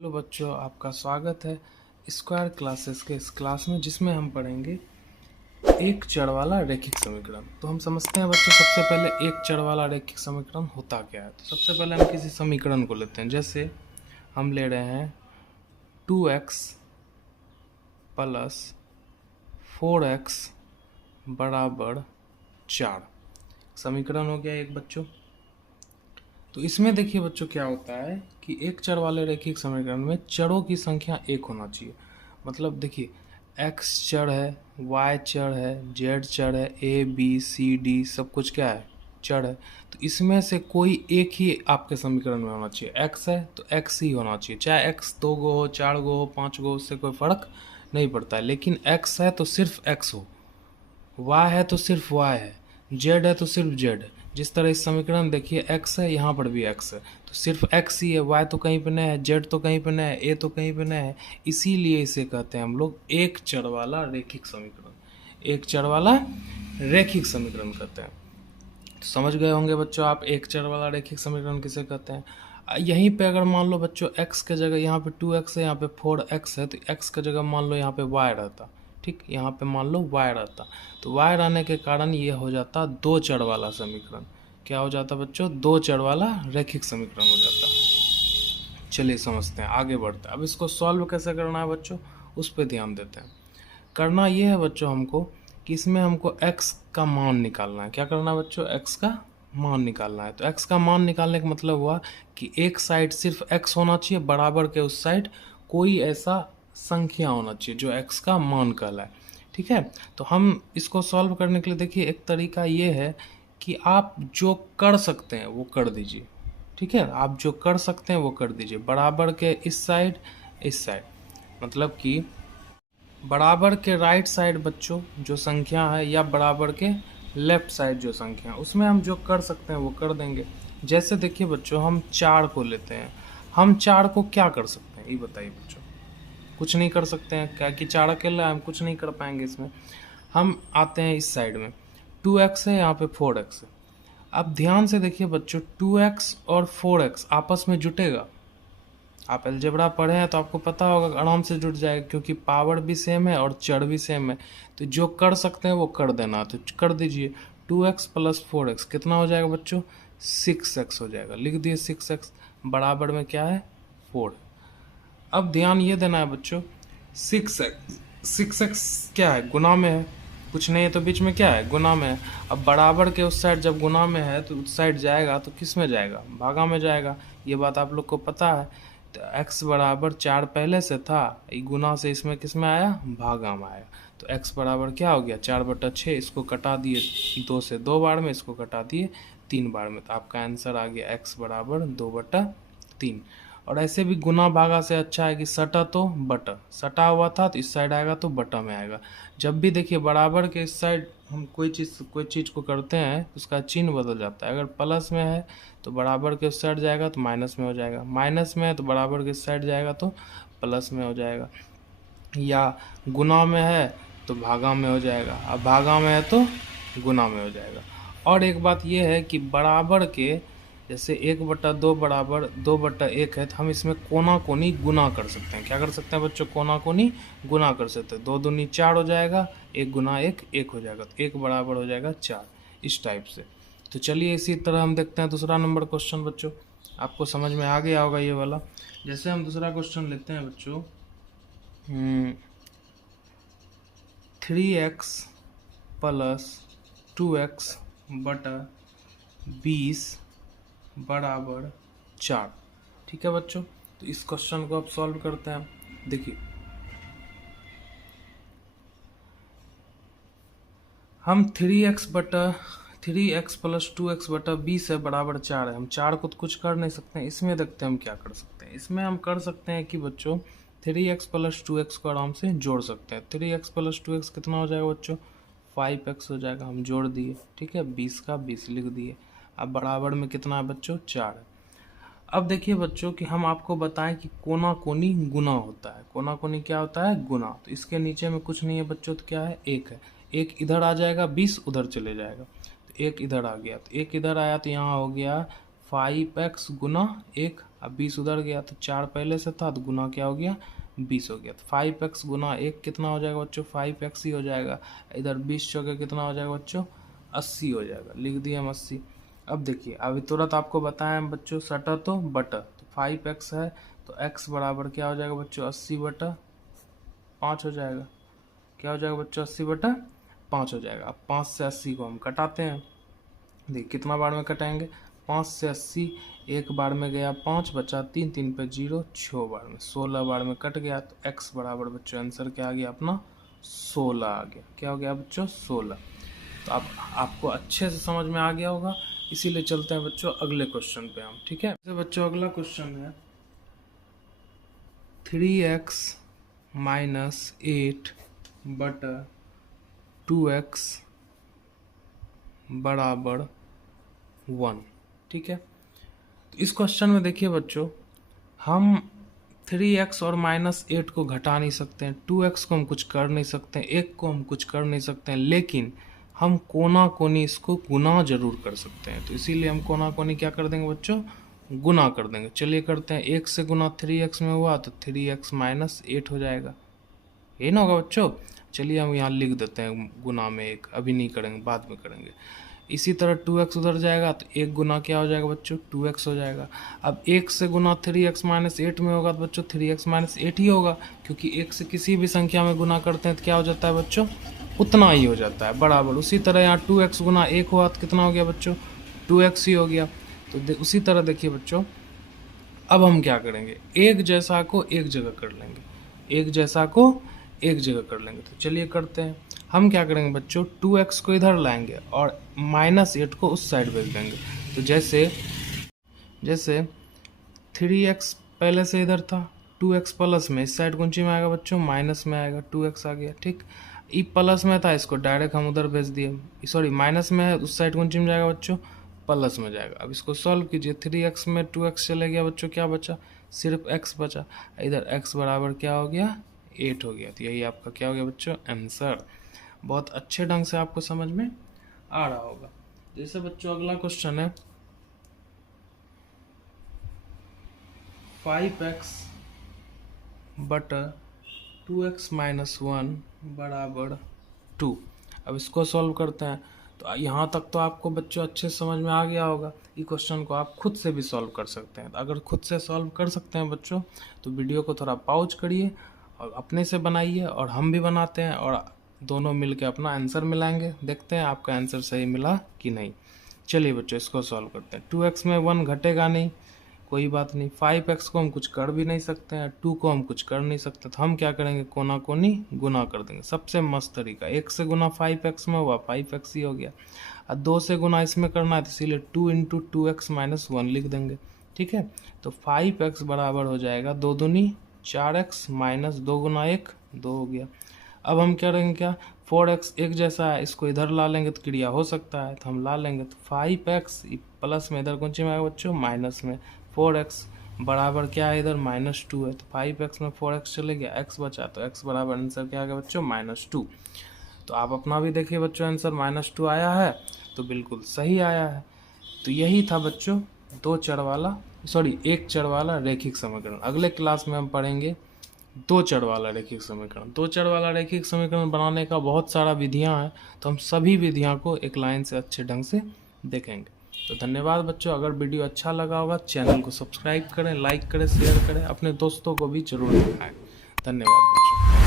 Hello बच्चों, आपका स्वागत है स्क्वायर क्लासेस के इस क्लास में, जिसमें हम पढ़ेंगे एक चर वाला रैखिक समीकरण। तो हम समझते हैं बच्चों, सबसे पहले एक चर वाला रैखिक समीकरण होता क्या है। तो सबसे पहले हम किसी समीकरण को लेते हैं। जैसे हम ले रहे हैं 2x प्लस 4x बराबर 4। समीकरण हो गया एक बच्चों। तो इसमें देखिए बच्चों क्या होता है कि एक चर वाले रैखिक समीकरण में चरों की संख्या एक होना चाहिए। मतलब देखिए, x चर है, y चर है, z चर है, a b c d सब कुछ क्या है, चर है। तो इसमें से कोई एक ही आपके समीकरण में होना चाहिए। x है तो x ही होना चाहिए, चाहे x 2 गो हो, 4 गो हो, 5 गो हो, उससे कोई फर्क नहीं पड़ता है। लेकिन x है तो सिर्फ x हो, y है तो सिर्फ y है, z है तो सिर्फ z है। जिस तरह इस समीकरण देखिए, x है, यहाँ पर भी x है, तो सिर्फ x ही है, y तो कहीं पे नहीं है, z तो कहीं पे नहीं है, a तो कहीं पे नहीं है। इसीलिए इसे कहते हैं हम लोग एक चर वाला रैखिक समीकरण। एक चर वाला रैखिक समीकरण कहते हैं। तो समझ गए होंगे बच्चों आप एक चर वाला रैखिक समीकरण किसे कहते हैं। यहीं पे अगर मान लो बच्चों x के जगह यहाँ पे 2x है, यहाँ पे 4x है, तो x के जगह मान लो यहाँ पे y रहता, ठीक, यहाँ पे मान लो y रहता, तो y रहने के कारण ये हो जाता दो चर वाला समीकरण। क्या हो जाता बच्चों? दो चर वाला रैखिक समीकरण हो जाता। चलिए समझते हैं, आगे बढ़ते हैं। अब इसको सॉल्व कैसे करना है बच्चों, उस पर ध्यान देते हैं। करना ये है बच्चों हमको कि इसमें हमको x का मान निकालना है। क्या करना है बच्चों? x का मान निकालना है। तो x का मान निकालने का मतलब हुआ कि एक साइड सिर्फ x होना चाहिए, बराबर के उस साइड कोई ऐसा संख्या होना चाहिए जो x का मान कहलाए। ठीक है, तो हम इसको सॉल्व करने के लिए देखिए एक तरीका ये है कि आप जो कर सकते हैं वो कर दीजिए। ठीक है, आप जो कर सकते हैं वो कर दीजिए। बराबर के इस साइड, इस साइड, मतलब कि बराबर के राइट साइड बच्चों जो संख्या है, या बराबर के लेफ्ट साइड जो संख्या है, उसमें हम जो कर सकते हैं वो कर देंगे। जैसे देखिए बच्चों, हम 4 को लेते हैं। हम 4 को क्या कर सकते हैं ये बताइए बच्चों? कुछ नहीं कर सकते हैं, क्या कि 4 अकेला है, हम कुछ नहीं कर पाएंगे इसमें। हम आते हैं इस साइड में, 2x है, यहाँ पे 4x है। अब ध्यान से देखिए बच्चों, 2x और 4x आपस में जुटेगा। आप अलजेब्रा पढ़े हैं तो आपको पता होगा, आराम से जुट जाएगा, क्योंकि पावर भी सेम है और चर भी सेम है। तो जो कर सकते हैं वो कर देना, तो कर दीजिए। 2x प्लस 4x कितना हो जाएगा बच्चों? 6x हो जाएगा। लिख दिए 6x बराबर में क्या है? 4। अब ध्यान ये देना है बच्चों, 6x क्या है? गुना में है, कुछ नहीं है तो बीच में क्या है? गुना में है। अब बराबर के उस साइड जब गुना में है तो उस साइड जाएगा तो किस में जाएगा? भागा में जाएगा। ये बात आप लोग को पता है। तो x बराबर 4 पहले से था, गुना से इसमें किस में आया? भागा में आया। तो x बराबर क्या हो गया? 4/6। इसको कटा दिए 2 से 2 बार में, इसको कटा दिए 3 बार में, तो आपका आंसर आ गया x बराबर 2/3। और ऐसे भी गुना भागा से अच्छा है कि सटा तो बटा, सटा हुआ था तो इस साइड आएगा तो बटा में आएगा। जब भी देखिए बराबर के इस साइड हम कोई चीज़ को करते हैं तो उसका चिन्ह बदल जाता है। अगर प्लस में है तो बराबर के उस साइड जाएगा तो माइनस में हो जाएगा, माइनस में है तो बराबर के इस साइड जाएगा तो प्लस में हो जाएगा, या गुना में है तो भागा में हो जाएगा, अब भागा में है तो गुना में हो जाएगा। और एक बात यह है कि बराबर के जैसे 1/2 बराबर 2/1 है, तो हम इसमें कोना कोनी गुना कर सकते हैं। क्या कर सकते हैं बच्चों? कोना कोनी गुना कर सकते हैं। 2 दूनी 4 हो जाएगा, 1 गुना 1 1 हो जाएगा, तो 1 बराबर हो जाएगा 4, इस टाइप से। तो चलिए इसी तरह हम देखते हैं दूसरा नंबर क्वेश्चन बच्चों। आपको समझ में आ गया होगा ये वाला। जैसे हम दूसरा क्वेश्चन लेते हैं बच्चों, 3x प्लस 2x बटा 20 बराबर 4। ठीक है बच्चों, तो इस क्वेश्चन को अब सॉल्व करते हैं। देखिए, हम 3x प्लस 2x बटा 20 है बराबर 4 है। हम 4 को तो कुछ कर नहीं सकते हैं, इसमें देखते हैं हम क्या कर सकते हैं। इसमें हम कर सकते हैं कि बच्चों 3x प्लस 2x को आराम से जोड़ सकते हैं। 3x प्लस 2x कितना हो जाएगा बच्चों? 5x हो जाएगा। हम जोड़ दिए, ठीक है, 20 का 20 लिख दिए। अब बराबर में कितना है बच्चों? 4 है। अब देखिए बच्चों कि हम आपको बताएं कि कोना कोनी गुना होता है। कोना कोनी क्या होता है? गुना। तो इसके नीचे में कुछ नहीं है बच्चों, तो क्या है? 1 है। 1 इधर आ जाएगा, 20 उधर चले जाएगा, तो 1 इधर आ गया, तो 1 इधर आया तो यहाँ हो गया 5x गुना 1 अब 20 उधर गया तो 4 पहले से था तो गुना क्या हो गया 20 हो गया। तो 5x गुना 1 कितना हो जाएगा बच्चों 5x ही हो जाएगा। इधर 20 चौके कितना हो जाएगा बच्चों 80 हो जाएगा, लिख दिए हम 80। अब देखिए अभी तुरंत आपको बताया हम बच्चों सटा तो बटा, तो 5x है तो x बराबर क्या हो जाएगा बच्चों 80/5 हो जाएगा। क्या हो जाएगा बच्चों 80/5 हो जाएगा। अब 5 से 80 को हम कटाते हैं, देखिए कितना बार में कटाएंगे 5 से 80, एक बार में गया 5 बचा 3, 3 पे 0, 6 बार में 16 बार में कट गया। तो x बराबर बच्चों आंसर क्या आ गया अपना 16 आ गया। क्या हो गया बच्चों 16। तो अब आपको अच्छे से समझ में आ गया होगा, इसीलिए चलते हैं बच्चों अगले क्वेश्चन पे हम, ठीक है। तो बच्चों अगला क्वेश्चन है 3x - 8 बटा 2x बराबर 1, ठीक है। तो इस क्वेश्चन में देखिए बच्चों, हम 3x और -8 को घटा नहीं सकते हैं, 2x को हम कुछ कर नहीं सकते हैं, 1 को हम कुछ कर नहीं सकते हैं, लेकिन हम कोना कोनी इसको गुना जरूर कर सकते हैं। तो इसीलिए हम कोना कोनी क्या कर देंगे बच्चों गुना कर देंगे। चलिए करते हैं, 1 से गुना 3x में हुआ तो 3x - 8 हो जाएगा, ये ना होगा बच्चों। चलिए हम यहाँ लिख देते हैं गुना में 1, अभी नहीं करेंगे बाद में करेंगे। इसी तरह 2x उधर जाएगा तो 1 गुना क्या हो जाएगा बच्चों 2x हो जाएगा। अब 1 से गुना 3x - 8 में होगा तो बच्चों 3x - 8 ही होगा, क्योंकि 1 से किसी भी संख्या में गुना करते हैं तो क्या हो जाता है बच्चों उतना ही हो जाता है बराबर। उसी तरह यहाँ 2x गुना 1 हुआ तो कितना हो गया बच्चों 2x ही हो गया। तो उसी तरह देखिए बच्चों, अब हम क्या करेंगे एक जैसा को एक जगह कर लेंगे, एक जैसा को एक जगह कर लेंगे। तो चलिए करते हैं, हम क्या करेंगे बच्चों 2x को इधर लाएंगे और -8 को उस साइड भेज देंगे। तो जैसे 3x पहले से इधर था, 2x प्लस में इस साइड कुंची में आएगा बच्चों माइनस में आएगा, 2x आ गया, ठीक। ई प्लस में था इसको डायरेक्ट हम उधर भेज दिए, सॉरी माइनस में है उस साइड कुंची में जाएगा बच्चों प्लस में जाएगा। अब इसको सॉल्व कीजिए, 3x में 2x चले गया बच्चों, क्या बचा सिर्फ x बचा, इधर x बराबर क्या हो गया 8 हो गया। तो यही आपका क्या हो गया बच्चों आंसर। बहुत अच्छे ढंग से आपको समझ में आ रहा होगा। जैसे बच्चों अगला क्वेश्चन है 5x बटा 2x - 1 बराबर 2। अब इसको सॉल्व करते हैं। तो यहाँ तक तो आपको बच्चों अच्छे से समझ में आ गया होगा। ये क्वेश्चन को आप खुद से भी सॉल्व कर सकते हैं। अगर खुद से सॉल्व कर सकते हैं बच्चों तो वीडियो को थोड़ा पॉज करिए और अपने से बनाइए, और हम भी बनाते हैं और दोनों मिलकर अपना आंसर मिलाएंगे, देखते हैं आपका आंसर सही मिला कि नहीं। चलिए बच्चों इसको सॉल्व करते हैं। 2x में 1 घटेगा नहीं, कोई बात नहीं। 5x को हम कुछ कर भी नहीं सकते हैं, 2 को हम कुछ कर नहीं सकते, तो हम क्या करेंगे कोना कोनी गुना कर देंगे। सबसे मस्त तरीका, 1 से गुना 5x में हुआ 5x ही हो गया, और 2 से गुना इसमें करना है तो इसीलिए 2 × 2x - 1 लिख देंगे, ठीक है। तो 5x बराबर हो जाएगा 2 दूनी 4x माइनस 2 गुना 1 2 हो गया। अब हम क्या करेंगे, क्या 4x एक जैसा है, इसको इधर ला लेंगे तो क्रिया हो सकता है, तो हम ला लेंगे। तो 5x प्लस में इधर कौन सी में आएगा बच्चों माइनस में, 4x बराबर क्या है इधर -2 है, तो 5x में 4x चले गया, x बचा, तो x बराबर आंसर क्या आ गया बच्चों -2। तो आप अपना भी देखिए बच्चों आंसर -2 आया है, तो बिल्कुल सही आया है। तो यही था बच्चों एक चर वाला रैखिक समीकरण। अगले क्लास में हम पढ़ेंगे 2 चर वाला रैखिक समीकरण। 2 चर वाला रैखिक समीकरण बनाने का बहुत सारा विधियां हैं, तो हम सभी विधियां को एक लाइन से अच्छे ढंग से देखेंगे। तो धन्यवाद बच्चों। अगर वीडियो अच्छा लगा होगा चैनल को सब्सक्राइब करें, लाइक करें, शेयर करें, अपने दोस्तों को भी जरूर दिखाएं। धन्यवाद बच्चों।